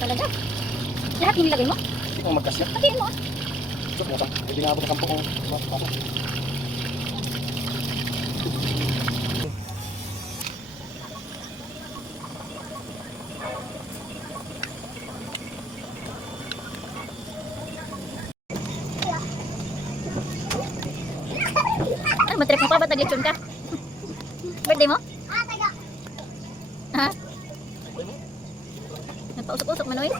talaga. Lahat yung nilagay mo? Hindi ko magkasya. Hatiin mo. So, hindi nga ako ng 10 kung mapapasok. Ay, matrip mo pa? Ba't nag-lechon ka? Birthday mo? Ha? Nagpausok-usok man, oy.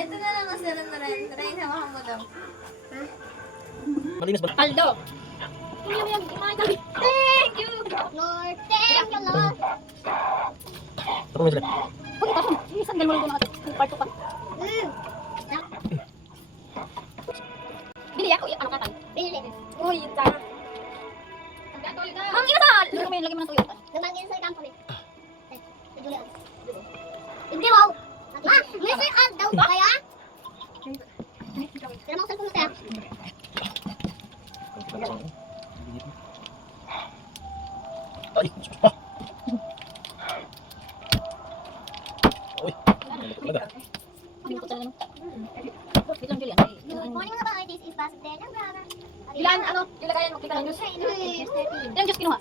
Ito na lang ang sarap na rin. Try na mo daw. Malinis ba? Aldo! Thank you! Lord, thank you, Lord. Tapos mo sila. Huwag ka, isang ganun mo na ito. Part 2 pa. Bili ako, ano katang? Bili. Uy, yung tara. Ang inasal! Lagyan mo ng tuyo. Lumagin sa company. Hindi, wow. Ma, Mr. Aldo, kaya? Kaya mo cellphone mo kaya? Ay, sus pa. Uy, talaga. Bili ko talaga. Wait lang, Julian. Good morning mga ka-artist. Is Pastor Daniel Brother. Ilan, ano? Yung lagayan mo, kita ng juice. Ilang juice kinuha?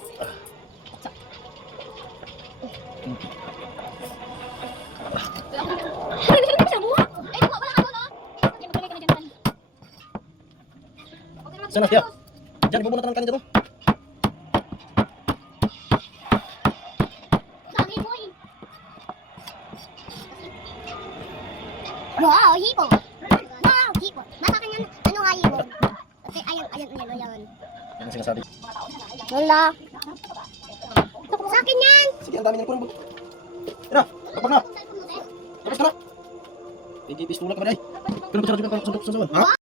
Hindi ko siya buha. Eh, buha, wala ka doon, oh. Okay, magkamay ka na dyan. Sana siya. Diyan, ibubunatan ng kanin dito. Dami mo eh. Wow, hipo. Wow, hipo. Masakin yan, ano nga hipo? Okay, ayan. Yan ang sinasabi. Wala. Sa akin yan. Sige, ang dami niyan kurang. Tira, kapag na. Tapos ka na. Hindi, pistula ka ba day? Pero pa sa sundok sa ha?